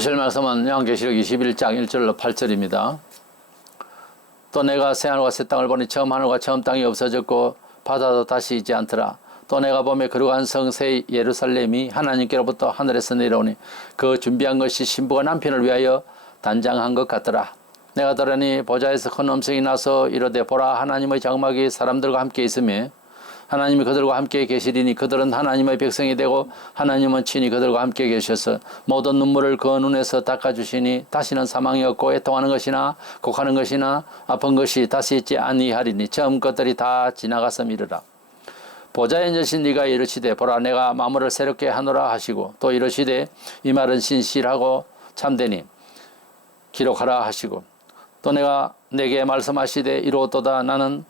보실 말씀은 요한계시록 21장 1절로 8절입니다. 또 내가 새하늘과 새 땅을 보니 처음 하늘과 처음 땅이 없어졌고 바다도 다시 있지 않더라. 또 내가 보매 거룩한 성 새 예루살렘이 하나님께로부터 하늘에서 내려오니 그 준비한 것이 신부가 남편을 위하여 단장한 것 같더라. 내가 들으니 보좌에서 큰 음성이 나서 이르되 보라 하나님의 장막이 사람들과 함께 있으며 하나님이 그들과 함께 계시리니 그들은 하나님의 백성이 되고 하나님은 친히 그들과 함께 계셔서 모든 눈물을 그 눈에서 닦아주시니 다시는 사망이 없고 애통하는 것이나 곡하는 것이나 아픈 것이 다시 있지 아니하리니 처음 것들이 다 지나갔음이르라. 보좌에 앉으신 네가 이르시되 보라 내가 만물을 새롭게 하노라 하시고 또 이르시되 이 말은 신실하고 참되니 기록하라 하시고 또 내가 내게 말씀하시되 이루었도다. 나는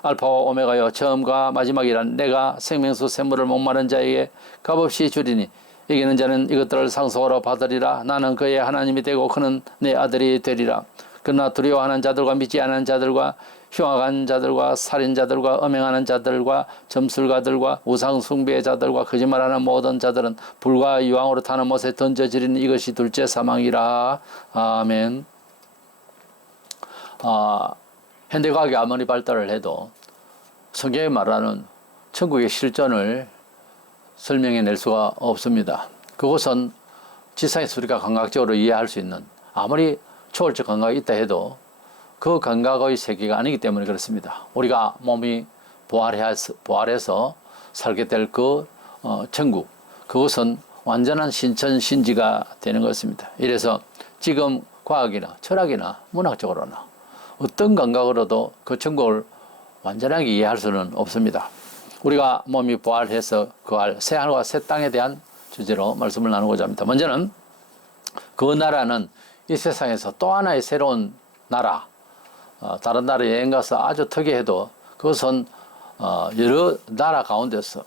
알파와 오메가여 처음과 마지막이란 내가 생명수 샘물을 목마른 자에게 값없이 주리니 이기는 자는 이것들을 상속으로 받으리라. 나는 그의 하나님이 되고 그는 내 아들이 되리라. 그러나 두려워하는 자들과 믿지 않은 자들과 흉악한 자들과 살인자들과 음행하는 자들과 점술가들과 우상숭배자들과 거짓말하는 모든 자들은 불과 유황으로 타는 못에 던져지리니 이것이 둘째 사망이라. 아멘. 현대과학이 아무리 발달을 해도 성경이 말하는 천국의 실존을 설명해낼 수가 없습니다. 그것은 지상에서 우리가 감각적으로 이해할 수 있는 아무리 초월적 감각이 있다 해도 그 감각의 세계가 아니기 때문에 그렇습니다. 우리가 몸이 부활해서 살게 될 그 천국, 그것은 완전한 신천신지가 되는 것입니다. 이래서 지금 과학이나 철학이나 문학적으로나 어떤 감각으로도 그 천국을 완전하게 이해할 수는 없습니다. 우리가 몸이 부활해서 거할 새하늘과 새 땅에 대한 주제로 말씀을 나누고자 합니다. 먼저는 그 나라는 이 세상에서 또 하나의 새로운 나라, 다른 나라에 여행 가서 아주 특이해도 그것은 여러 나라 가운데서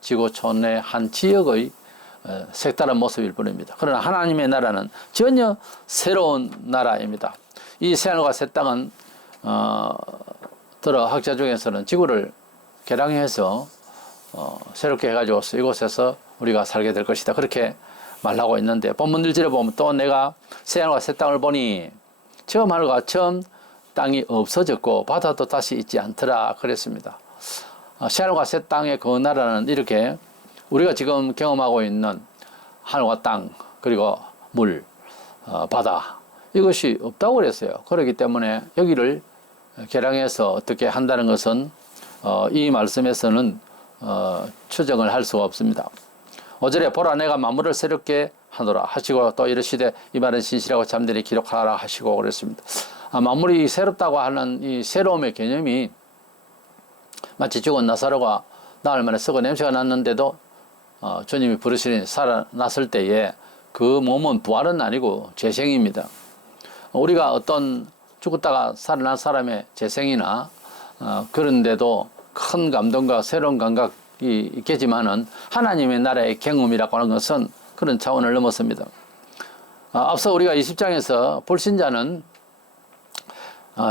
지구촌의 한 지역의 색다른 모습일 뿐입니다. 그러나 하나님의 나라는 전혀 새로운 나라입니다. 이 새하늘과 새 땅은 들어 학자 중에서는 지구를 개량해서 새롭게 해가지고 이곳에서 우리가 살게 될 것이다, 그렇게 말하고 있는데, 본문 1절에 보면 또 내가 새하늘과 새 땅을 보니 처음 하늘과 처음 땅이 없어졌고 바다도 다시 있지 않더라 그랬습니다. 새하늘과 새 땅의 그 나라는 이렇게 우리가 지금 경험하고 있는 하늘과 땅 그리고 물, 바다, 이것이 없다고 그랬어요. 그렇기 때문에 여기를 개량해서 어떻게 한다는 것은 이 말씀에서는 추정을 할 수가 없습니다. 5절에 보라 내가 만물을 새롭게 하노라 하시고 또 이르시되 이 말은 신실하고 참되니 기록하라 하시고 그랬습니다. 만물이 새롭다고 하는 이 새로움의 개념이 마치 죽은 나사로가 나흘 만에 썩어 냄새가 났는데도 주님이 부르시니 살아났을 때에 그 몸은 부활은 아니고 재생입니다. 우리가 어떤 죽었다가 살아난 사람의 재생이나 그런데도 큰 감동과 새로운 감각이 있겠지만은 하나님의 나라의 경험이라고 하는 것은 그런 차원을 넘었습니다. 앞서 우리가 20장에서 불신자는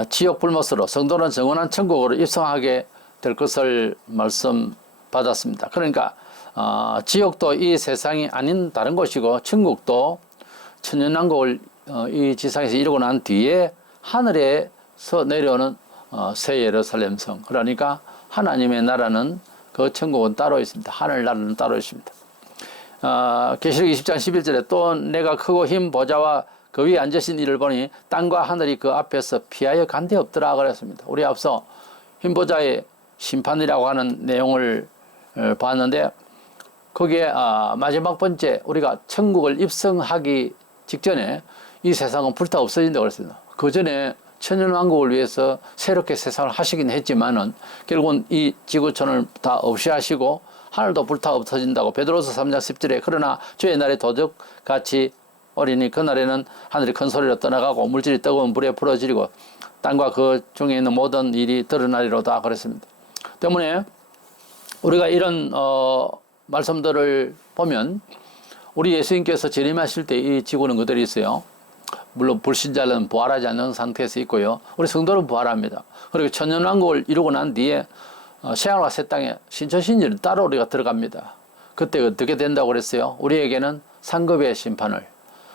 지옥 불못으로, 성도는 정원한 천국으로 입성하게 될 것을 말씀받았습니다. 그러니까 지옥도 이 세상이 아닌 다른 곳이고 천국도 천년왕국을 이 지상에서 이루고 난 뒤에 하늘에서 내려오는 새 예루살렘 성, 그러니까 하나님의 나라는, 그 천국은 따로 있습니다. 하늘나라는 따로 있습니다. 계시록 20장 11절에 또 내가 크고 흰 보좌와 그 위에 앉으신 이를 보니 땅과 하늘이 그 앞에서 피하여 간 데 없더라 그랬습니다. 우리 앞서 흰 보좌의 심판이라고 하는 내용을 봤는데, 거기에 마지막 번째 우리가 천국을 입성하기 직전에 이 세상은 불타 없어진다고 그랬습니다. 그 전에 천년왕국을 위해서 새롭게 세상을 하시긴 했지만은 결국은 이 지구촌을 다 없이 하시고 하늘도 불타 없어진다고 베드로서 3장 10절에 그러나 주의 날에 도적같이 어리니 그날에는 하늘이 큰 소리로 떠나가고 물질이 뜨거운 불에 불어지리고 땅과 그 중에 있는 모든 일이 드러나리로다 그랬습니다. 때문에 우리가 이런 말씀들을 보면 우리 예수님께서 재림하실 때 이 지구는 그대로 있어요. 물론 불신자는 부활하지 않는 상태에서 있고요. 우리 성도는 부활합니다. 그리고 천년왕국을 이루고 난 뒤에 새하늘과 새 땅에 신천신지를 따로 우리가 들어갑니다. 그때 어떻게 된다고 그랬어요? 우리에게는 상급의 심판을,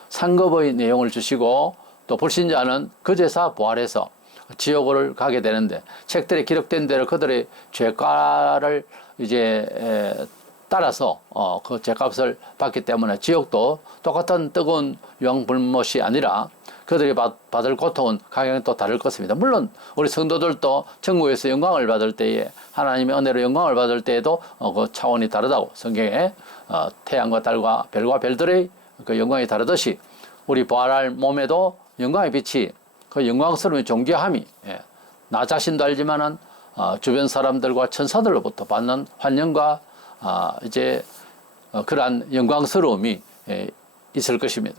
상급의 내용을 주시고 또 불신자는 그제서 부활해서 지옥을 가게 되는데 책들에 기록된 대로 그들의 죄가를 이제 따라서 그 죄값을 받기 때문에 지옥도 똑같은 뜨거운 유황불못이 아니라 그들이 받을 고통은 각양이 또 다를 것입니다. 물론 우리 성도들도 천국에서 영광을 받을 때에 하나님의 은혜로 영광을 받을 때에도 그 차원이 다르다고 성경에 태양과 달과 별과 별들의 그 영광이 다르듯이 우리 부활할 몸에도 영광의 빛이 그 영광스러운 존귀함이 나 자신도 알지만은 주변 사람들과 천사들로부터 받는 환영과 이제 그러한 영광스러움이 있을 것입니다.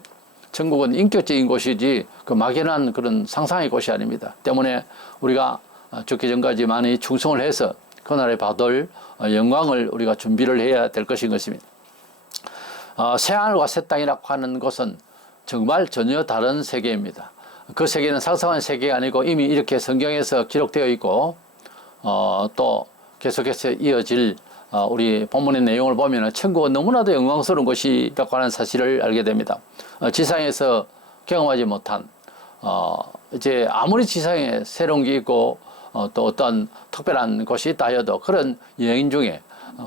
천국은 인격적인 곳이지 그 막연한 그런 상상의 곳이 아닙니다. 때문에 우리가 죽기 전까지 많이 충성을 해서 그날에 받을 영광을 우리가 준비를 해야 될 것인 것입니다. 새하늘과 새 땅이라고 하는 것은 정말 전혀 다른 세계입니다. 그 세계는 상상한 세계가 아니고 이미 이렇게 성경에서 기록되어 있고 또 계속해서 이어질 우리 본문의 내용을 보면 천국은 너무나도 영광스러운 곳이라고 하는 사실을 알게 됩니다. 지상에서 경험하지 못한 이제 아무리 지상에 새로운 게 있고 또 어떤 특별한 곳이 있다 해도 그런 여행 중에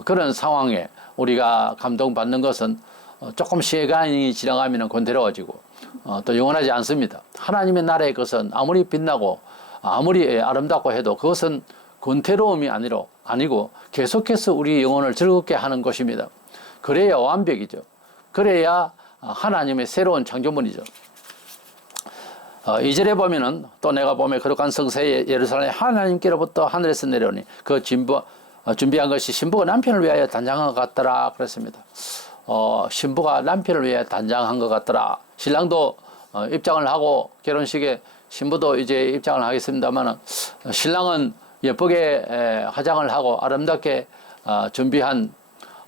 그런 상황에 우리가 감동받는 것은 조금 시간이 지나가면 권태로워지고 또 영원하지 않습니다. 하나님의 나라의 것은 아무리 빛나고 아무리 아름답고 해도 그것은 권태로움이 아니고 계속해서 우리 영혼을 즐겁게 하는 것입니다. 그래야 완벽이죠. 그래야 하나님의 새로운 창조물이죠. 2절에 보면은 또 내가 보면 거룩한 성세에 예루살렘에 하나님께로부터 하늘에서 내려오니 그 준비한 것이 신부가 남편을 위하여 단장한 것 같더라 그랬습니다. 신부가 남편을 위해 단장한 것 같더라. 신랑도 입장을 하고 결혼식에 신부도 이제 입장을 하겠습니다만 신랑은 예쁘게 화장을 하고 아름답게 준비한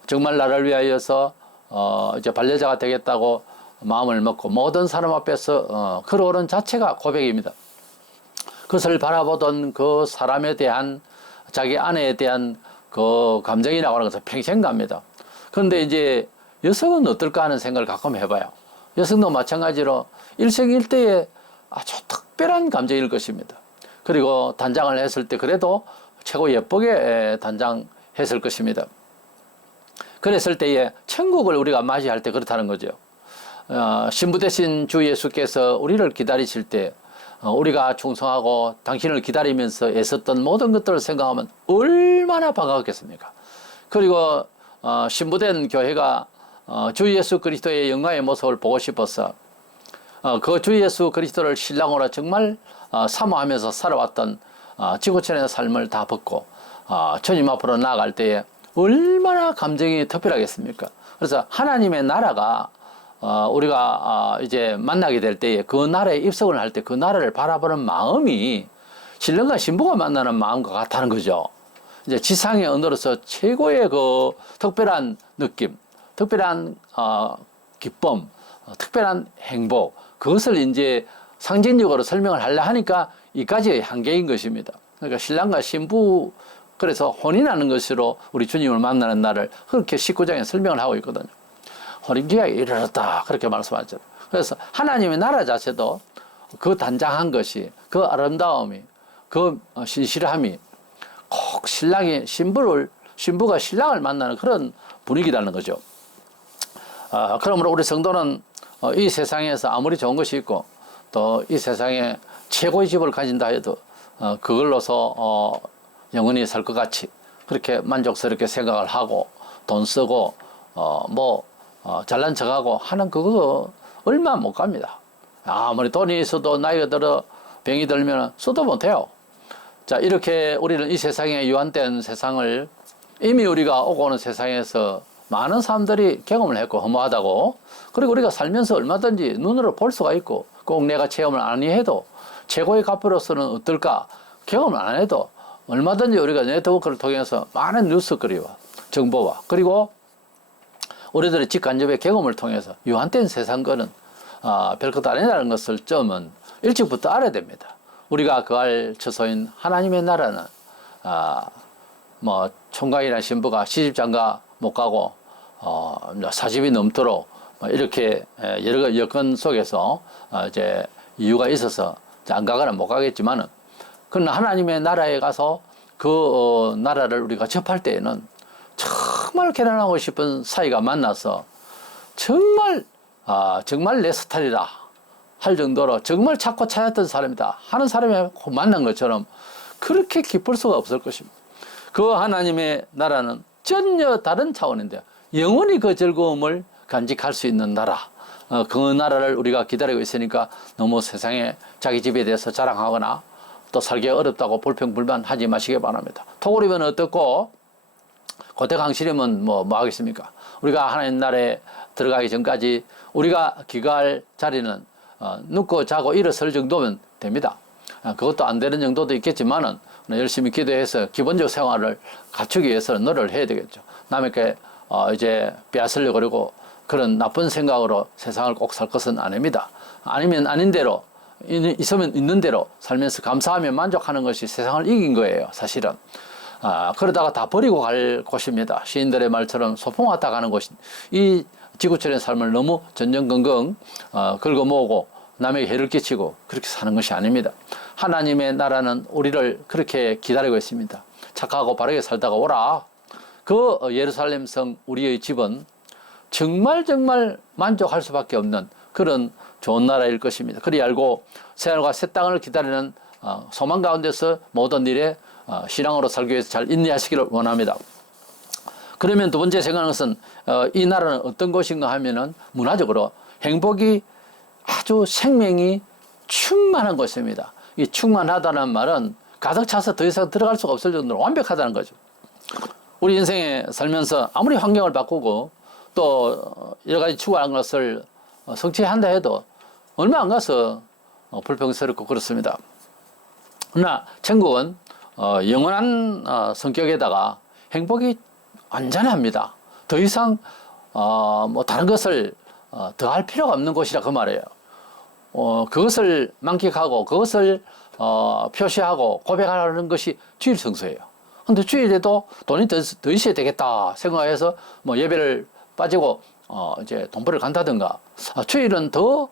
정말 나를 위하여서 이제 반려자가 되겠다고 마음을 먹고 모든 사람 앞에서 걸어오는 자체가 고백입니다. 그것을 바라보던 그 사람에 대한 자기 아내에 대한 그 감정이 나오는 것은 평생 갑니다. 그런데 이제 여성은 어떨까 하는 생각을 가끔 해봐요. 여성도 마찬가지로 일생일대의 아주 특별한 감정일 것입니다. 그리고 단장을 했을 때 그래도 최고 예쁘게 단장했을 것입니다. 그랬을 때에 천국을 우리가 맞이할 때 그렇다는 거죠. 신부 되신 주 예수께서 우리를 기다리실 때 우리가 충성하고 당신을 기다리면서 애썼던 모든 것들을 생각하면 얼마나 반갑겠습니까? 그리고 신부된 교회가 주 예수 그리스도의 영광의 모습을 보고 싶어서 그 주 예수 그리스도를 신랑으로 정말 사모하면서 살아왔던 지구촌의 삶을 다 벗고 주님 앞으로 나아갈 때에 얼마나 감정이 특별하겠습니까? 그래서 하나님의 나라가 우리가 이제 만나게 될 때에 그 나라에 입성을 할 때 그 나라를 바라보는 마음이 신랑과 신부가 만나는 마음과 같다는 거죠. 이제 지상의 언어로서 최고의 그 특별한 느낌, 특별한 기쁨, 특별한 행복, 그것을 이제 상징적으로 설명을 하려 하니까 이까지의 한계인 것입니다. 그러니까 신랑과 신부, 그래서 혼인하는 것으로 우리 주님을 만나는 날을 그렇게 19장에 설명을 하고 있거든요. 혼인기약에 이르렀다 그렇게 말씀하죠. 그래서 하나님의 나라 자체도 그 단장한 것이, 그 아름다움이, 그 신실함이 꼭 신부가 신랑을 만나는 그런 분위기라는 거죠. 그러므로 우리 성도는 이 세상에서 아무리 좋은 것이 있고 또 이 세상에 최고의 집을 가진다 해도 그걸로서 영원히 살 것 같이 그렇게 만족스럽게 생각을 하고 돈 쓰고 잘난 척하고 하는 그거 얼마 못 갑니다. 아무리 돈이 있어도 나이가 들어 병이 들면 써도 못해요. 자, 이렇게 우리는 이 세상에 유한된 세상을 이미 우리가 오고 오는 세상에서 많은 사람들이 경험을 했고 허무하다고, 그리고 우리가 살면서 얼마든지 눈으로 볼 수가 있고 꼭 내가 체험을 안 해도 최고의 값으로서는 어떨까 경험을 안 해도 얼마든지 우리가 네트워크를 통해서 많은 뉴스거리와 정보와 그리고 우리들의 직간접의 경험을 통해서 유한된 세상과는 별것 아니라는 것을 점은 일찍부터 알아야 됩니다. 우리가 거할 처소인 하나님의 나라는 총각이나 신부가 시집장가 못 가고 40이 넘도록 뭐 이렇게 여러 여건 속에서 이제 이유가 있어서 안 가거나 못 가겠지만은, 그러나 하나님의 나라에 가서 그 나라를 우리가 접할 때에는 정말 결혼하고 싶은 사이가 만나서 정말 정말 내 스타일이다 할 정도로 정말 찾고 찾았던 사람이다 하는 사람이 만난 것처럼 그렇게 기쁠 수가 없을 것입니다. 그 하나님의 나라는 전혀 다른 차원인데요. 영원히 그 즐거움을 간직할 수 있는 나라. 그 나라를 우리가 기다리고 있으니까 너무 세상에 자기 집에 대해서 자랑하거나 또 살기 어렵다고 불평불만하지 마시기 바랍니다. 토굴이면 어떻고 고대강실이면 뭐 하겠습니까? 우리가 하나님 나라에 들어가기 전까지 우리가 기거할 자리는 눕고 자고 일어설 정도면 됩니다. 그것도 안 되는 정도도 있겠지만은 열심히 기도해서 기본적 생활을 갖추기 위해서는 노력을 해야 되겠죠. 남에게 이제 빼앗으려고 그러고 그런 나쁜 생각으로 세상을 꼭 살 것은 아닙니다. 아니면 아닌 대로 있으면 있는 대로 살면서 감사하며 만족하는 것이 세상을 이긴 거예요, 사실은. 그러다가 다 버리고 갈 곳입니다. 시인들의 말처럼 소풍 왔다 가는 곳이, 이 지구촌의 삶을 너무 전전긍긍 긁어모으고 남에게 해를 끼치고 그렇게 사는 것이 아닙니다. 하나님의 나라는 우리를 그렇게 기다리고 있습니다. 착하고 바르게 살다가 오라. 그 예루살렘 성 우리의 집은 정말 만족할 수밖에 없는 그런 좋은 나라일 것입니다. 그리 알고 새하늘과 새 땅을 기다리는 소망 가운데서 모든 일에 신앙으로 살기 위해서 잘 인내하시기를 원합니다. 그러면 두 번째 생각하는 것은 이 나라는 어떤 곳인가 하면은 문화적으로 행복이 아주 생명이 충만한 곳입니다. 이 충만하다는 말은 가득 차서 더 이상 들어갈 수가 없을 정도로 완벽하다는 거죠. 우리 인생에 살면서 아무리 환경을 바꾸고 또 여러 가지 추구하는 것을 성취한다 해도 얼마 안 가서 불평스럽고 그렇습니다. 그러나 천국은 영원한 성격에다가 행복이 완전합니다. 더 이상 뭐 다른 것을 더 할 필요가 없는 곳이라 그 말이에요. 그것을 만끽하고 그것을 표시하고 고백하는 것이 주일 성수예요. 근데 주일에도 돈이 더 있어야 되겠다 생각해서 뭐 예배를 빠지고 이제 돈벌이를 간다든가, 주일은 더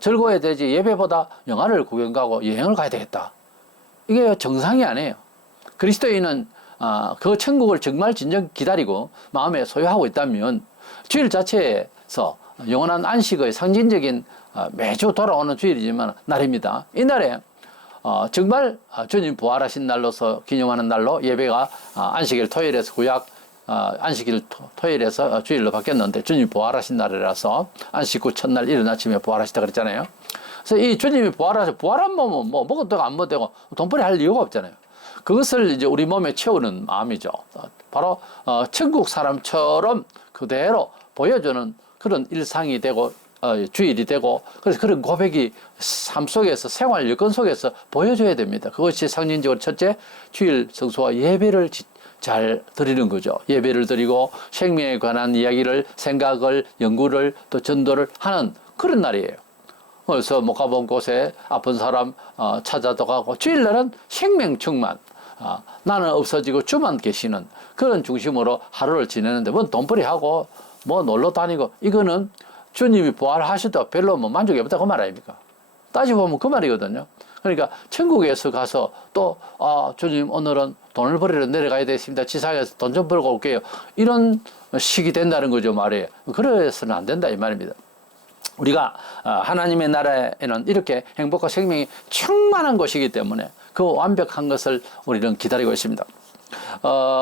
즐거워야 되지 예배보다 영화를 구경 가고 여행을 가야 되겠다. 이게 정상이 아니에요. 그리스도인은 그 천국을 정말 진정 기다리고 마음에 소유하고 있다면 주일 자체에서 영원한 안식의 상징적인 매주 돌아오는 주일이지만 날입니다. 이 날에 정말 주님 부활하신 날로서 기념하는 날로 예배가 안식일 토요일에서 구약 안식일 토요일에서 주일로 바뀌었는데 주님이 부활하신 날이라서 안식 후 첫날 이른 아침에 부활하시다 그랬잖아요. 그래서 이 주님이 부활한 몸은 뭐 먹어도 되고 안 먹어도 되고 돈벌이 할 이유가 없잖아요. 그것을 이제 우리 몸에 채우는 마음이죠. 바로 천국 사람처럼 그대로 보여주는 그런 일상이 되고 주일이 되고, 그래서 그런 고백이 삶 속에서 생활 여건 속에서 보여줘야 됩니다. 그것이 상징적으로 첫째, 주일 성수와 예배를 잘 드리는 거죠. 예배를 드리고 생명에 관한 이야기를, 생각을, 연구를, 또 전도를 하는 그런 날이에요. 그래서 못 가본 곳에 아픈 사람 찾아도 가고, 주일날은 생명 충만, 나는 없어지고 주만 계시는 그런 중심으로 하루를 지내는데, 뭐 돈벌이하고 뭐 놀러 다니고, 이거는 주님이 부활하셔도 별로 뭐 만족이 없다 그 말 아닙니까? 따지고 보면 그 말이거든요. 그러니까 천국에서 가서 또 주님 오늘은 돈을 벌이러 내려가야 되겠습니다. 지상에서 돈 좀 벌고 올게요. 이런 식이 된다는 거죠, 말이에요. 그래서는 안 된다 이 말입니다. 우리가 하나님의 나라에는 이렇게 행복과 생명이 충만한 곳이기 때문에 그 완벽한 것을 우리는 기다리고 있습니다.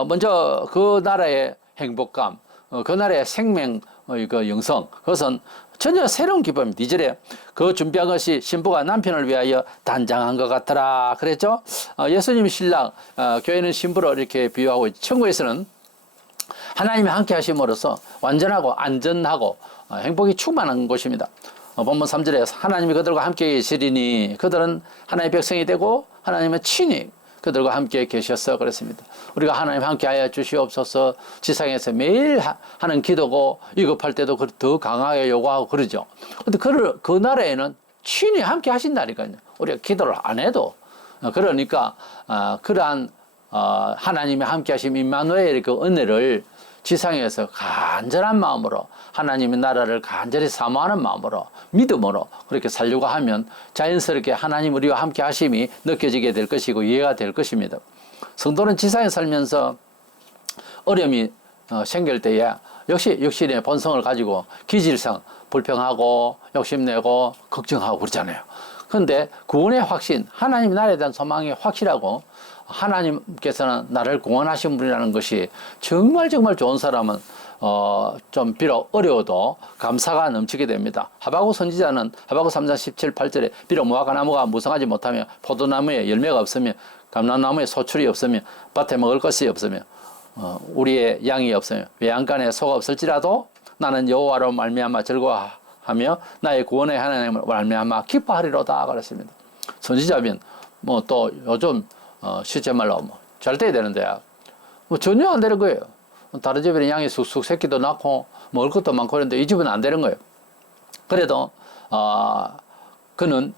먼저 그 나라의 행복감, 그 나라의 생명, 그 영성, 그것은 전혀 새로운 기쁨입니다. 2절에 그 준비한 것이 신부가 남편을 위하여 단장한 것 같더라 그랬죠. 예수님 신랑, 교회는 신부로 이렇게 비유하고 있죠. 천국에서는 하나님이 함께 하심으로써 완전하고 안전하고 행복이 충만한 곳입니다. 본문 3절에 하나님이 그들과 함께 계시리니 그들은 하나님의 백성이 되고 하나님은 친히 그들과 함께 계셨어 그랬습니다. 우리가 하나님 함께 하여 주시옵소서 지상에서 매일 하는 기도고 위급할 때도 더 강하게 요구하고 그러죠. 근데 그 나라에는 친히 함께 하신다니까요. 우리가 기도를 안 해도. 그러니까 그러한 하나님의 함께 하심 임마누엘 그 은혜를 지상에서 간절한 마음으로 하나님의 나라를 간절히 사모하는 마음으로 믿음으로 그렇게 살려고 하면 자연스럽게 하나님 우리와 함께 하심이 느껴지게 될 것이고 이해가 될 것입니다. 성도는 지상에 살면서 어려움이 생길 때에 역시 육신의 본성을 가지고 기질상 불평하고 욕심내고 걱정하고 그러잖아요. 그런데 구원의 확신, 하나님 나라에 대한 소망이 확실하고 하나님께서는 나를 구원하신 분이라는 것이 정말 좋은 사람은 좀 비록 어려워도 감사가 넘치게 됩니다. 하박국 선지자는 하박국 3장 17, 8절에 비록 무화과 나무가 무성하지 못하며 포도나무에 열매가 없으며 감람나무에 소출이 없으며 밭에 먹을 것이 없으며 우리의 양이 없으며 외양간에 소가 없을지라도 나는 여호와로 말미암아 즐거워하며 나의 구원의 하나님을 말미암아 기뻐하리로다 그랬습니다. 선지자면 뭐 또 요즘 실제 말로 뭐 잘 돼야 되는데 뭐 전혀 안 되는 거예요. 다른 집에는 양이 쑥쑥 새끼도 낳고 먹을 것도 많고 그런데 이 집은 안 되는 거예요. 그래도 그는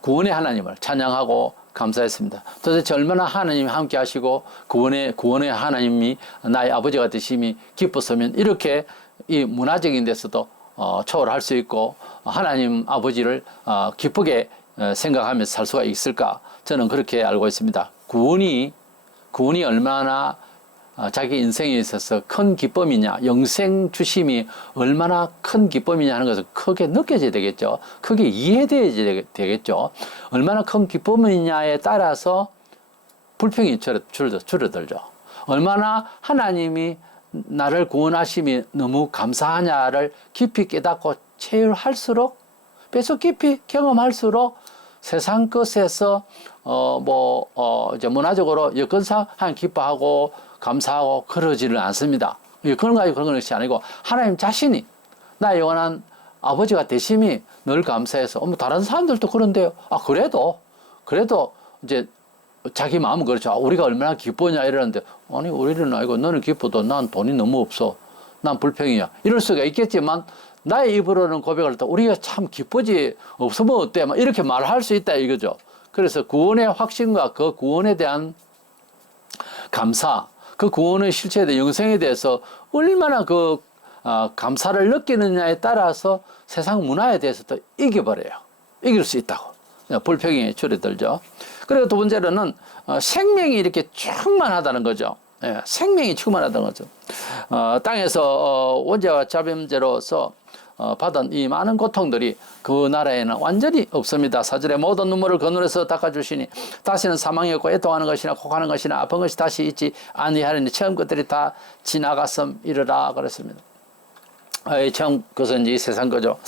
구원의 하나님을 찬양하고 감사했습니다. 도대체 얼마나 하나님이 함께 하시고 구원의 하나님이 나의 아버지가 되심이 기뻤으면 이렇게 이 문화적인 데서도 초월할 수 있고 하나님 아버지를 기쁘게 생각하면서 살 수가 있을까? 저는 그렇게 알고 있습니다. 구원이 얼마나 자기 인생에 있어서 큰 기쁨이냐, 영생 주심이 얼마나 큰 기쁨이냐 하는 것을 크게 느껴져야 되겠죠. 크게 이해되어야 되겠죠. 얼마나 큰 기쁨이냐에 따라서 불평이 줄어들죠. 얼마나 하나님이 나를 구원하심이 너무 감사하냐를 깊이 깨닫고 체휼할수록, 계속 깊이 경험할수록 세상 것에서 이제 문화적으로 여건상 기뻐하고 감사하고 그러지를 않습니다. 그런 거 가지고 그런 것이 아니고 하나님 자신이 나의 영원한 아버지가 되심이 늘 감사해서 다른 사람들도 그런데요. 그래도 이제 자기 마음은 그렇죠. 우리가 얼마나 기쁘냐 이러는데 아니 우리는 알고 너는 기뻐도 난 돈이 너무 없어. 난 불평이야. 이럴 수가 있겠지만 나의 입으로는 고백할 때 우리가 참 기쁘지 없으면 어때? 막 이렇게 말할 수 있다 이거죠. 그래서 구원의 확신과 그 구원에 대한 감사, 그 구원의 실체에 대해 영생에 대해서 얼마나 감사를 느끼느냐에 따라서 세상 문화에 대해서도 이겨버려요. 이길 수 있다고. 불평이 줄어들죠. 그리고 두 번째로는 생명이 이렇게 충만하다는 거죠. 생명이 충만하다는 거죠. 땅에서 원죄와 자범죄로서 받은 이 많은 고통들이 그 나라에는 완전히 없습니다. 4절에 모든 눈물을 그 눈에서 닦아주시니 다시는 사망이 없고 애통하는 것이나 곡하는 것이나 아픈 것이 다시 있지 아니하리니 처음 것들이 다 지나갔음 이르라 그랬습니다. 처음 그것은 이제 세상 거죠.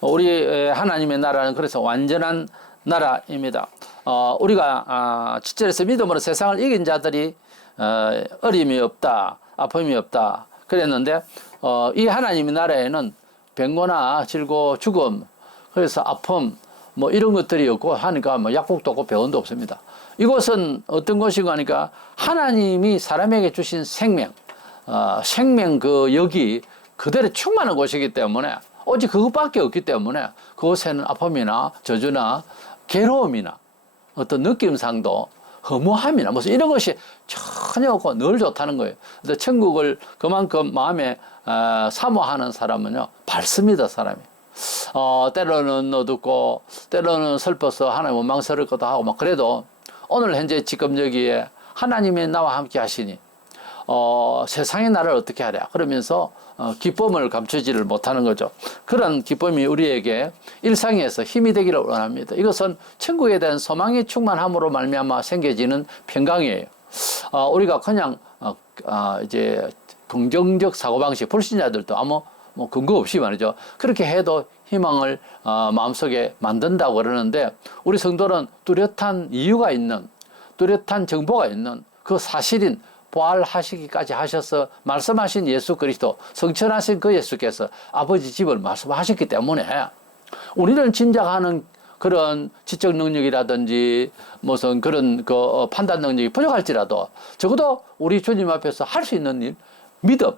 우리 하나님의 나라는 그래서 완전한 나라입니다. 우리가 7절에서 믿음으로 세상을 이긴 자들이 어림이 없다, 아픔이 없다 그랬는데 이 하나님의 나라에는 병고나 질고 죽음, 그래서 아픔, 뭐 이런 것들이 없고 하니까 뭐 약국도 없고 병원도 없습니다. 이곳은 어떤 곳이고 하니까 하나님이 사람에게 주신 생명 그 역이 그대로 충만한 곳이기 때문에 오직 그것밖에 없기 때문에 그곳에는 아픔이나 저주나 괴로움이나 어떤 느낌상도 허무함이나 무슨 이런 것이 전혀 없고 늘 좋다는 거예요. 근데 천국을 그만큼 마음에 사모하는 사람은요 밝습니다. 사람이 때로는 어둡고 때로는 슬퍼서 하나님 원망스러울 것도 하고 막 그래도 오늘 현재 지금 여기에 하나님이 나와 함께 하시니 세상의 나를 어떻게 하랴 그러면서 기쁨을 감추지를 못하는 거죠. 그런 기쁨이 우리에게 일상에서 힘이 되기를 원합니다. 이것은 천국에 대한 소망이 충만함으로 말미암아 생겨지는 평강이에요. 우리가 그냥 이제 긍정적 사고방식, 불신자들도 아무 뭐 근거 없이 말이죠. 그렇게 해도 희망을 마음속에 만든다고 그러는데 우리 성도는 뚜렷한 이유가 있는, 뚜렷한 정보가 있는 그 사실인 부활하시기까지 하셔서 말씀하신 예수 그리스도, 성천하신 그 예수께서 아버지 집을 말씀하셨기 때문에 우리는 짐작하는 그런 지적 능력이라든지 무슨 그런 그 판단 능력이 부족할지라도 적어도 우리 주님 앞에서 할 수 있는 일, 믿음,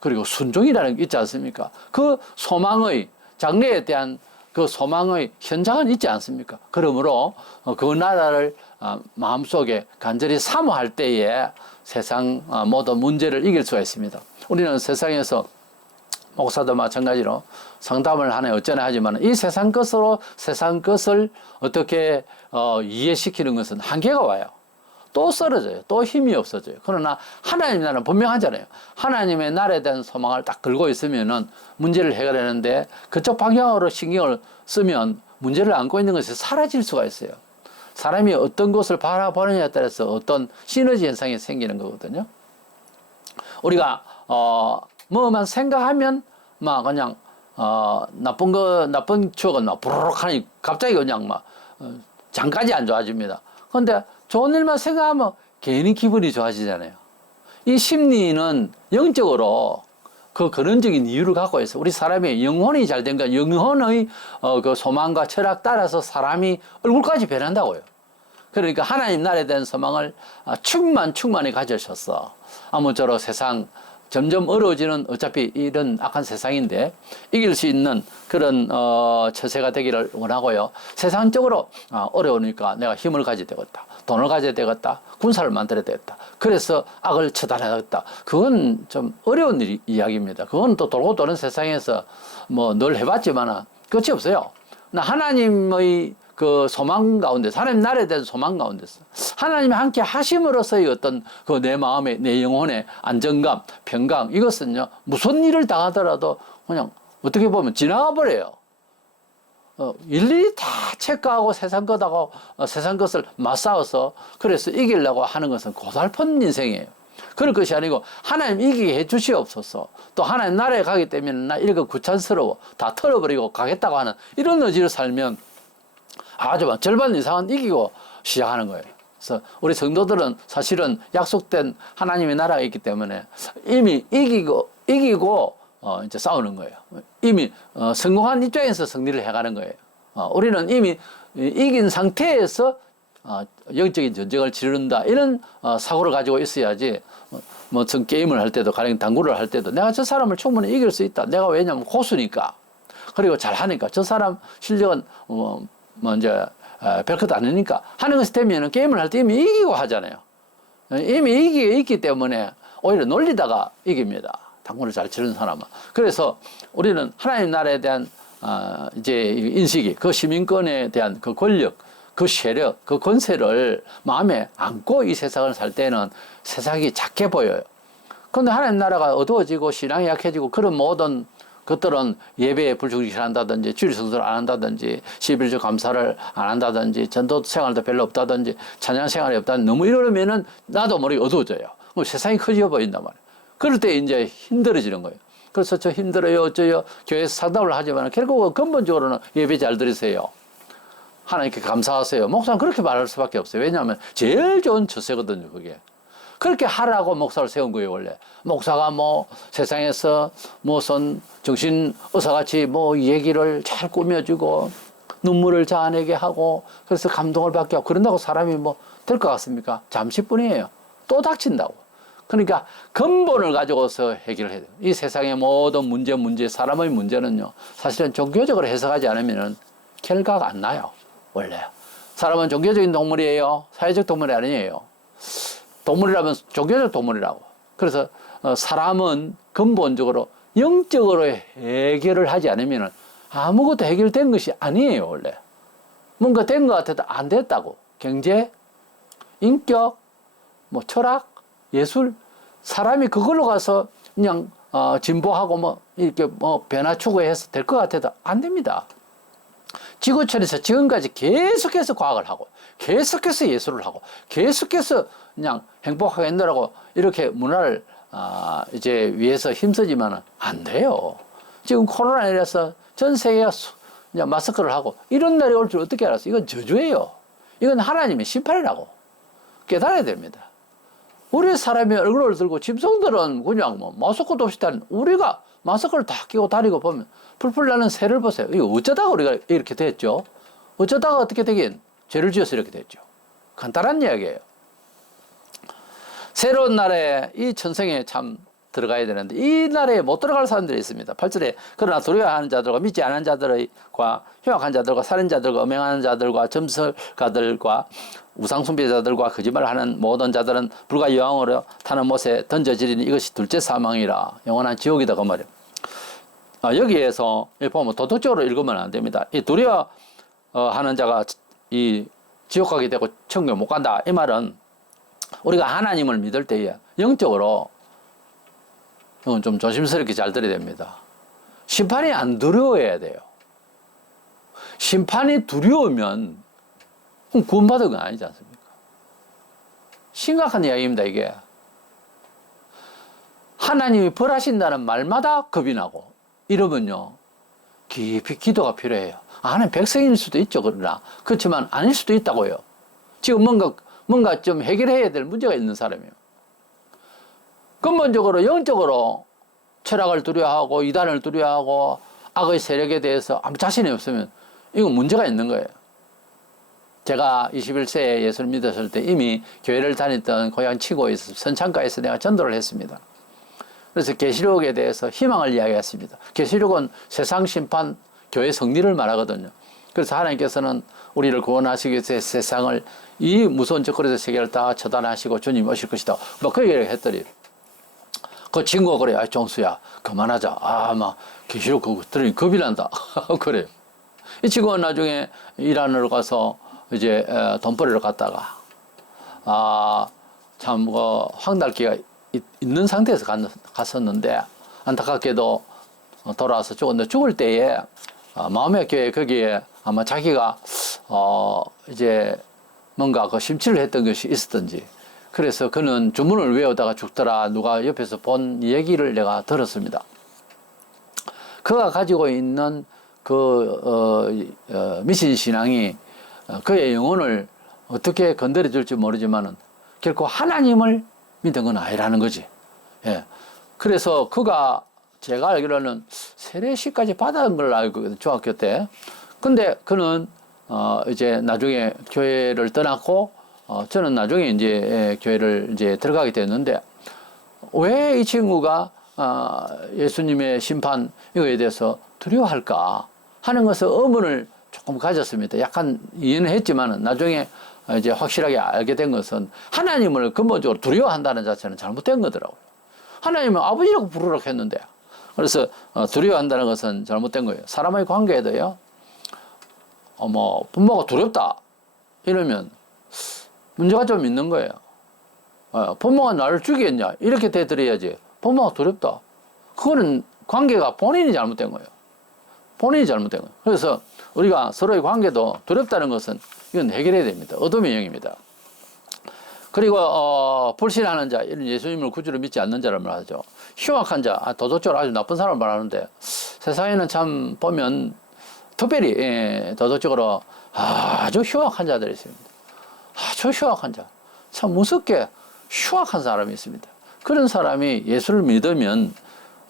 그리고 순종이라는 게 있지 않습니까? 그 소망의 장래에 대한 그 소망의 현장은 있지 않습니까? 그러므로 그 나라를 마음속에 간절히 사모할 때에 세상 모든 문제를 이길 수가 있습니다. 우리는 세상에서 목사도 마찬가지로 상담을 하네 어쩌나 하지만 이 세상 것을 어떻게 이해시키는 것은 한계가 와요. 또 쓰러져요. 또 힘이 없어져요. 그러나 하나님 나라는 분명하잖아요. 하나님의 나라에 대한 소망을 딱 걸고 있으면은 문제를 해결하는데 그쪽 방향으로 신경을 쓰면 문제를 안고 있는 것이 사라질 수가 있어요. 사람이 어떤 것을 바라보느냐에 따라서 어떤 시너지 현상이 생기는 거거든요. 우리가 뭐만 생각하면 막 그냥 나쁜 추억은 막 부르륵 하니 갑자기 그냥 막 잠까지 안 좋아집니다. 그런데 좋은 일만 생각하면 괜히 기분이 좋아지잖아요. 이 심리는 영적으로 그 근원적인 이유를 갖고 있어요. 우리 사람의 영혼이 잘 된 건 영혼의 그 소망과 철학 따라서 사람이 얼굴까지 변한다고요. 그러니까 하나님 나라에 대한 소망을 충만히 가지셨어. 아무쪼록 세상 점점 어려워지는 어차피 이런 악한 세상인데 이길 수 있는 그런 처세가 되기를 원하고요. 세상적으로 어려우니까 내가 힘을 가져야 되겠다. 돈을 가져야 되겠다. 군사를 만들어야 되겠다. 그래서 악을 처단하겠다. 그건 좀 어려운 이야기입니다. 그건 또 돌고 도는 세상에서 뭐 늘 해봤지만 끝이 없어요. 하나님의 그 소망 가운데서, 하나님 나라에 대한 소망 가운데서, 하나님이 함께 하심으로써의 어떤 그 내 마음의, 내 영혼의 안정감, 평강, 이것은요, 무슨 일을 당하더라도 그냥 어떻게 보면 지나가 버려요. 일일이 다 체크하고 세상 것하고 세상 것을 맞싸워서 그래서 이기려고 하는 것은 고달픈 인생이에요. 그럴 것이 아니고 하나님 이기게 해 주시옵소서. 또 하나님 나라에 가기 때문에 나 이거 귀찮스러워. 다 털어버리고 가겠다고 하는 이런 의지로 살면 아주 절반 이상은 이기고 시작하는 거예요. 그래서 우리 성도들은 사실은 약속된 하나님의 나라가 있기 때문에 이미 이기고 이제 싸우는 거예요. 이미 성공한 입장에서 승리를 해가는 거예요. 우리는 이미 이긴 상태에서 영적인 전쟁을 치른다 이런 사고를 가지고 있어야지. 뭐 게임을 할 때도 가령 당구를 할 때도 내가 저 사람을 충분히 이길 수 있다. 내가 왜냐면 고수니까 그리고 잘하니까 저 사람 실력은 이제 별것도 아니니까 하는 것이 되면은 게임을 할 때 이미 이기고 하잖아요. 이미 이기고 있기 때문에 오히려 놀리다가 이깁니다. 당구를 잘 치는 사람은. 그래서 우리는 하나님 나라에 대한 이제 인식이 그 시민권에 대한 그 권력, 그 세력, 그 권세를 마음에 안고 이 세상을 살 때는 세상이 작게 보여요. 그런데 하나님 나라가 어두워지고 신앙이 약해지고 그런 모든 것들은 예배에 불충실한다든지 주일 성수를 안 한다든지 11조 감사를 안 한다든지 전도 생활도 별로 없다든지 찬양 생활이 없다든지 너무 이러면은 나도 모르게 어두워져요. 그럼 세상이 커져 보인단 말이에요. 그럴 때 이제 힘들어지는 거예요. 그래서 저 힘들어요 어쩌요 교회에서 상담을 하지만 결국은 근본적으로는 예배 잘 들으세요. 하나님께 감사하세요. 목사는 그렇게 말할 수밖에 없어요. 왜냐하면 제일 좋은 처세거든요 그게. 그렇게 하라고 목사를 세운 거예요 원래. 목사가 뭐 세상에서 무슨 정신의사같이 뭐 얘기를 잘 꾸며주고 눈물을 자아내게 하고 그래서 감동을 받게 하고 그런다고 사람이 뭐 될 것 같습니까? 잠시뿐이에요. 또 닥친다고. 그러니까 근본을 가지고서 해결해야 돼요. 이 세상의 모든 문제 사람의 문제는요 사실은 종교적으로 해석하지 않으면 결과가 안 나요. 원래 사람은 종교적인 동물이에요. 사회적 동물이 아니에요. 동물이라면 종교적 동물이라고. 그래서 사람은 근본적으로 영적으로 해결을 하지 않으면 아무것도 해결된 것이 아니에요 원래. 뭔가 된 것 같아도 안 됐다고. 경제, 인격, 뭐 철학, 예술, 사람이 그걸로 가서 그냥 진보하고 뭐 이렇게 뭐 변화 추구해서 될 것 같아도 안 됩니다. 지구촌에서 지금까지 계속해서 과학을 하고 계속해서 예술을 하고 계속해서 그냥 행복하게 한다라고 이렇게 문화를 이제 위해서 힘쓰지만은 안 돼요. 지금 코로나19에서 전 세계가 그냥 마스크를 하고 이런 날이 올 줄 어떻게 알았어? 이건 저주예요. 이건 하나님의 심판이라고 깨달아야 됩니다. 우리 사람이 얼굴을 들고 짐승들은 그냥 뭐 마스크도 없이 다니는 우리가 마스크를 다 끼고 다니고 보면 풀풀 나는 새를 보세요. 이거 어쩌다가 우리가 이렇게 됐죠? 어쩌다가 어떻게 되긴 죄를 지어서 이렇게 됐죠. 간단한 이야기예요. 새로운 날에 이 천성에 참 들어가야 되는데 이 나라에 못 들어갈 사람들이 있습니다. 8절에 그러나 두려워하는 자들과 믿지 않은 자들과 흉악한 자들과 살인자들과 음행하는 자들과 점설가들과 우상숭배자들과 거짓말하는 모든 자들은 불과 여왕으로 타는 못에 던져지리니 이것이 둘째 사망이라 영원한 지옥이다 그 말이에요. 여기에서 보면 도덕적으로 읽으면 안 됩니다. 이 두려워하는 자가 이 지옥 가게 되고 천국에 못 간다. 이 말은 우리가 하나님을 믿을 때에 영적으로 이건 좀 조심스럽게 잘 들어야 됩니다. 심판이 안 두려워해야 돼요. 심판이 두려우면 구원받은 건 아니지 않습니까? 심각한 이야기입니다, 이게. 하나님이 벌하신다는 말마다 겁이 나고 이러면요 깊이 기도가 필요해요. 하나님 백성일 수도 있죠. 그러나 그렇지만 아닐 수도 있다고요. 지금 뭔가 좀 해결해야 될 문제가 있는 사람이에요. 근본적으로 영적으로 철학을 두려워하고 이단을 두려워하고 악의 세력에 대해서 아무 자신이 없으면 이건 문제가 있는 거예요. 제가 21세에 예수를 믿었을 때 이미 교회를 다녔던 고향 치고에서 선창가에서 내가 전도를 했습니다. 그래서 계시록에 대해서 희망을 이야기했습니다. 계시록은 세상 심판, 교회 성리를 말하거든요. 그래서 하나님께서는 우리를 구원하시기 위해서 세상을 이 무서운 적그리스의 세계를 다 처단하시고 주님 오실 것이다. 그 얘기를 했더니 그 친구가 그래. 정수야 그만하자. 막 계시록 그거 들으니 겁이 난다. 그래요. 이 친구가 나중에 이란으로 가서 이제 돈벌이를 갔다가 참 황달기가 있는 상태에서 갔었는데 안타깝게도 돌아와서 죽었는데 죽을 때에 마음의 교회 거기에 아마 자기가 이제 뭔가 그 심취를 했던 것이 있었던지 그래서 그는 주문을 외우다가 죽더라. 누가 옆에서 본 얘기를 내가 들었습니다. 그가 가지고 있는 미신 신앙이 그의 영혼을 어떻게 건드려 줄지 모르지만은 결코 하나님을 믿은 건 아니라는 거지. 예. 그래서 그가 제가 알기로는 세례시까지 받은 걸 알고 있거든요. 중학교 때. 근데 그는 이제 나중에 교회를 떠났고 저는 나중에 이제 교회를 이제 들어가게 됐는데 왜 이 친구가 예수님의 심판 이거에 대해서 두려워할까 하는 것을 의문을 조금 가졌습니다. 약간 이해는 했지만은 나중에 이제 확실하게 알게 된 것은 하나님을 근본적으로 두려워한다는 자체는 잘못된 거더라고요. 하나님은 아버지라고 부르라고 했는데 그래서 두려워한다는 것은 잘못된 거예요. 사람의 관계에도요. 부모가 두렵다 이러면 문제가 좀 있는 거예요. 부모가 나를 죽이겠냐 이렇게 대드려야지. 부모가 두렵다. 그거는 관계가 본인이 잘못된 거예요. 본인이 잘못된 거예요. 그래서 우리가 서로의 관계도 두렵다는 것은 이건 해결해야 됩니다. 어둠의 영입니다. 그리고 불신하는 자, 이런 예수님을 구주로 믿지 않는 자를 말하죠. 흉악한 자, 도덕적으로 아주 나쁜 사람을 말하는데 세상에는 참 보면 특별히 도덕적으로 아주 흉악한 자들이 있습니다. 아주 흉악한 자, 참 무섭게 흉악한 사람이 있습니다. 그런 사람이 예수를 믿으면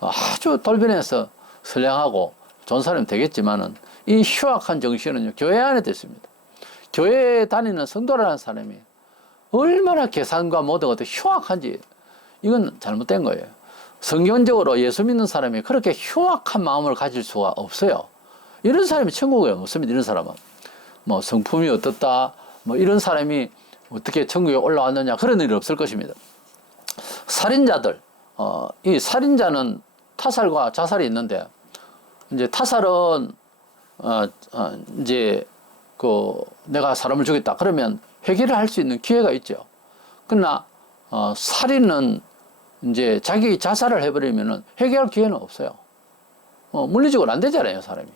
아주 돌변해서 선량하고 좋은 사람이 되겠지만은 이 흉악한 정신은요 교회 안에도 있습니다. 교회에 다니는 성도라는 사람이 얼마나 계산과 모든 것도 흉악한지 이건 잘못된 거예요. 성경적으로 예수 믿는 사람이 그렇게 흉악한 마음을 가질 수가 없어요. 이런 사람이 천국에 없습니다. 이런 사람은 뭐 성품이 어떻다 뭐 이런 사람이 어떻게 천국에 올라왔느냐 그런 일이 없을 것입니다. 살인자들 이 살인자는 타살과 자살이 있는데 이제 타살은 이제 내가 사람을 죽였다 그러면 회개를 할 수 있는 기회가 있죠. 그러나 살인은 이제 자기 자살을 해버리면은 회개할 기회는 없어요. 물리적으로 안 되잖아요, 사람이.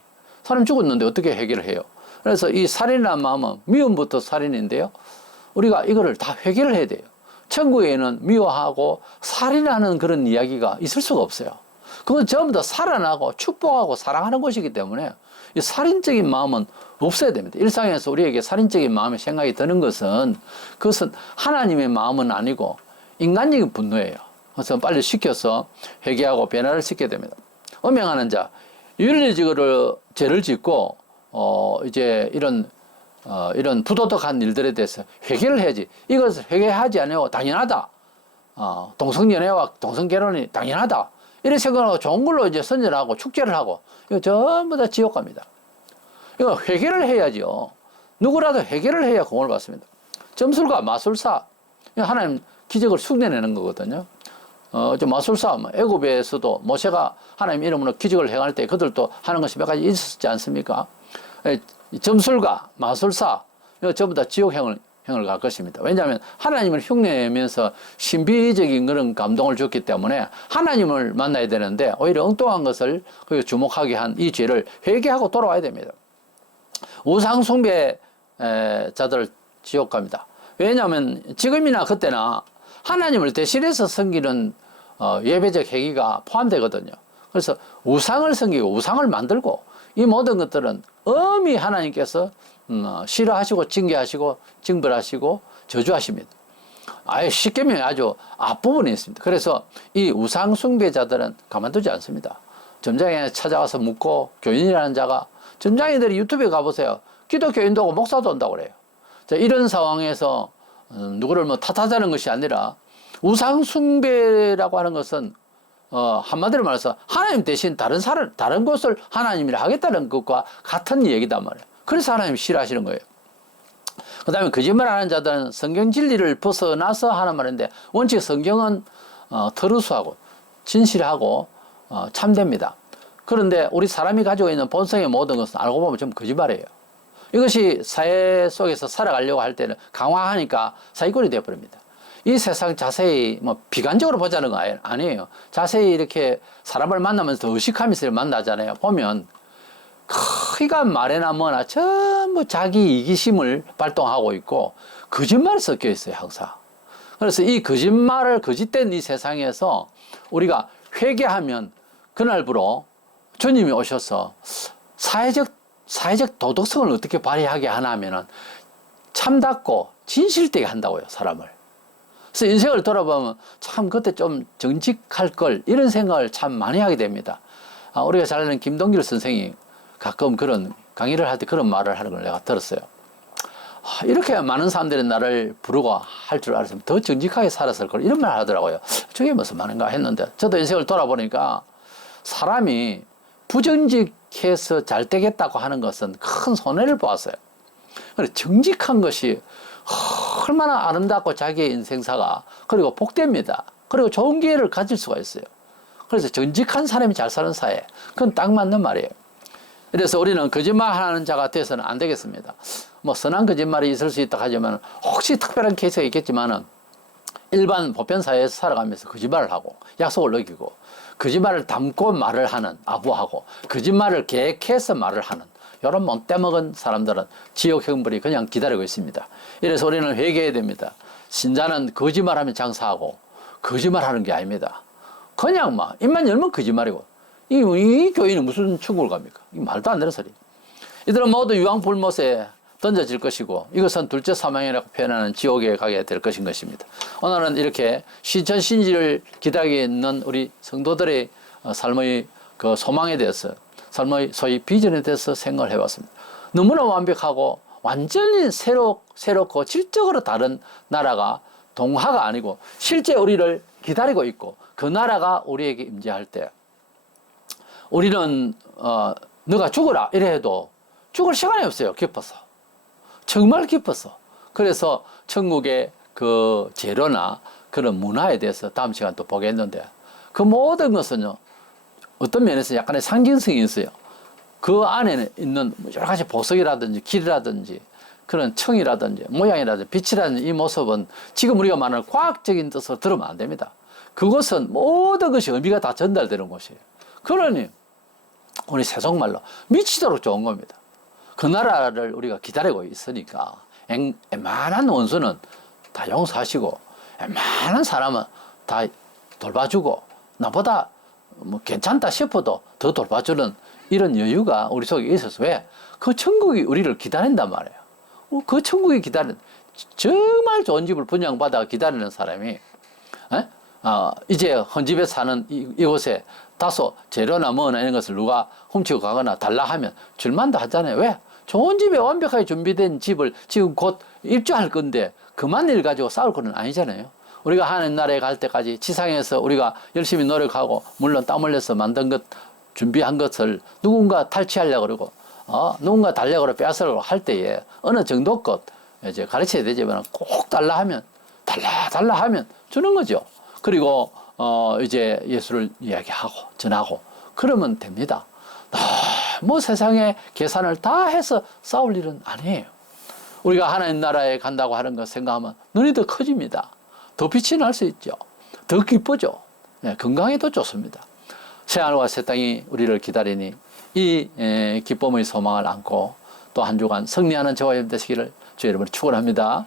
사람 죽었는데 어떻게 회개를 해요? 그래서 이 살인이라는 마음은 미움부터 살인인데요. 우리가 이거를 다 회개를 해야 돼요. 천국에는 미워하고 살인하는 그런 이야기가 있을 수가 없어요. 그건 전부 다 살아나고 축복하고 사랑하는 것이기 때문에 이 살인적인 마음은 없어야 됩니다. 일상에서 우리에게 살인적인 마음의 생각이 드는 것은 그것은 하나님의 마음은 아니고 인간적인 분노예요. 그래서 빨리 시켜서 회개하고 변화를 시켜야 됩니다. 음행하는 자, 윤리적으로 죄를 짓고 이제 이런 부도덕한 일들에 대해서 회개를 해야지. 이것을 회개하지 않으면 당연하다. 동성연애와 동성결혼이 당연하다. 이런 생각하고 좋은 걸로 이제 선전하고 축제를 하고, 이거 전부 다 지옥 갑니다. 이거 회개를 해야죠. 누구라도 회개를 해야 공을 받습니다. 점술가, 마술사, 하나님 기적을 흉내내는 거거든요. 마술사, 애굽에서도 모세가 하나님 이름으로 기적을 행할 때 그들도 하는 것이 몇 가지 있었지 않습니까? 점술가, 마술사, 이거 전부 다 지옥행을 갈 것입니다. 왜냐하면 하나님을 흉내내면서 신비적인 그런 감동을 줬기 때문에 하나님을 만나야 되는데 오히려 엉뚱한 것을 주목하게 한 이 죄를 회개하고 돌아와야 됩니다. 우상숭배자들 지옥 갑니다. 왜냐하면 지금이나 그때나 하나님을 대신해서 섬기는 예배적 행위가 포함되거든요. 그래서 우상을 섬기고 우상을 만들고 이 모든 것들은 엄히 하나님께서 싫어하시고 징계하시고 징벌하시고 저주하십니다. 아예 십계명에 아주 앞부분에 있습니다. 그래서 이 우상 숭배자들은 가만두지 않습니다. 점장에 찾아가서 묻고 교인이라는 자가 점장이들이 유튜브에 가보세요. 기독교인도 오고 목사도 온다고 그래요. 자, 이런 상황에서 누구를 뭐 탓하자는 것이 아니라 우상 숭배라고 하는 것은 한마디로 말해서 하나님 대신 다른 것을 하나님이라 하겠다는 것과 같은 얘기단 말이에요. 그래서 하나님이 싫어하시는 거예요. 그 다음에 거짓말하는 자들은 성경 진리를 벗어나서 하는 말인데 원칙 성경은 트루스하고 진실하고 참됩니다. 그런데 우리 사람이 가지고 있는 본성의 모든 것은 알고 보면 좀 거짓말이에요. 이것이 사회 속에서 살아가려고 할 때는 강화하니까 사기꾼이 되어버립니다. 이 세상 자세히 비관적으로 보자는 거 아니에요. 자세히 이렇게 사람을 만나면서 더 의식하면서 만나잖아요. 보면 크기가 말이나 뭐나 전부 자기 이기심을 발동하고 있고 거짓말이 섞여 있어요, 항상. 그래서 이 거짓말을 거짓된 이 세상에서 우리가 회개하면 그날부로 주님이 오셔서 사회적 도덕성을 어떻게 발휘하게 하나 하면은 참답고 진실되게 한다고요, 사람을. 그래서 인생을 돌아보면 참 그때 좀 정직할 걸 이런 생각을 참 많이 하게 됩니다. 우리가 잘 아는 김동길 선생이 가끔 그런 강의를 할 때 그런 말을 하는 걸 내가 들었어요. 이렇게 많은 사람들이 나를 부르고 할 줄 알았으면 더 정직하게 살았을 걸 이런 말 하더라고요. 저게 무슨 말인가 했는데 저도 인생을 돌아보니까 사람이 부정직해서 잘 되겠다고 하는 것은 큰 손해를 보았어요. 정직한 것이 얼마나 아름답고 자기의 인생사가 그리고 복됩니다. 그리고 좋은 기회를 가질 수가 있어요. 그래서 정직한 사람이 잘 사는 사회, 그건 딱 맞는 말이에요. 그래서 우리는 거짓말하는 자가 돼서는 안 되겠습니다. 선한 거짓말이 있을 수 있다 하지만 혹시 특별한 케이스가 있겠지만은 일반 보편 사회에서 살아가면서 거짓말을 하고 약속을 어기고 거짓말을 담고 말을 하는 아부하고 거짓말을 계획해서 말을 하는 이런 못돼먹은 사람들은 지옥 형벌이 그냥 기다리고 있습니다. 이래서 우리는 회개해야 됩니다. 신자는 거짓말하면 장사하고 거짓말하는 게 아닙니다. 그냥 입만 열면 거짓말이고 이 교인은 무슨 천국을 갑니까? 이 말도 안 되는 소리. 이들은 모두 유황불못에 던져질 것이고 이것은 둘째 사망이라고 표현하는 지옥에 가게 될 것입니다. 오늘은 이렇게 신천신지를 기다리고 있는 우리 성도들의 삶의 그 소망에 대해서 삶의 소위 비전에 대해서 생각을 해봤습니다. 너무나 완벽하고 완전히 새롭고 질적으로 다른 나라가 동화가 아니고 실제 우리를 기다리고 있고 그 나라가 우리에게 임재할 때 우리는 너가 죽어라 이래 해도 죽을 시간이 없어요. 기뻐서. 정말 기뻐서. 그래서 천국의 그 재료나 그런 문화에 대해서 다음 시간 또 보겠는데 그 모든 것은요 어떤 면에서 약간의 상징성이 있어요. 그 안에 있는 여러 가지 보석이라든지 길이라든지 그런 청이라든지 모양이라든지 빛이라든지 이 모습은 지금 우리가 말하는 과학적인 뜻으로 들으면 안 됩니다. 그것은 모든 것이 의미가 다 전달되는 곳이에요. 그러니 우리 세속말로 미치도록 좋은 겁니다. 그 나라를 우리가 기다리고 있으니까 웬만한 원수는 다 용서하시고 웬만한 사람은 다 돌봐주고 나보다 괜찮다 싶어도 더 돌봐주는 이런 여유가 우리 속에 있어서 왜? 그 천국이 우리를 기다린단 말이에요. 그 천국이 정말 좋은 집을 분양받아 기다리는 사람이 이제 헌집에 사는 이곳에 다소 재료나 뭐나 이런 것을 누가 훔치고 가거나 달라 하면 줄만도 하잖아요. 왜? 좋은 집에 완벽하게 준비된 집을 지금 곧 입주할 건데 그만 일 가지고 싸울 건 아니잖아요. 우리가 하나님 나라에 갈 때까지 지상에서 우리가 열심히 노력하고 물론 땀 흘려서 만든 것 준비한 것을 누군가 탈취하려고 그러고 누군가 달라고 빼앗으려고 할 때에 어느 정도껏 이제 가르쳐야 되지만 꼭 달라 하면 주는 거죠. 그리고 이제 예수를 이야기하고 전하고 그러면 됩니다. 뭐 세상에 계산을 다 해서 싸울 일은 아니에요. 우리가 하나님 나라에 간다고 하는 거 생각하면 눈이 더 커집니다. 더 빛이 날 수 있죠. 더 기쁘죠. 건강에도 좋습니다. 새하늘과 새 땅이 우리를 기다리니 이 기쁨의 소망을 안고 또 한 주간 승리하는 저와 여러분 되시기를 주의 이름으로 축원합니다.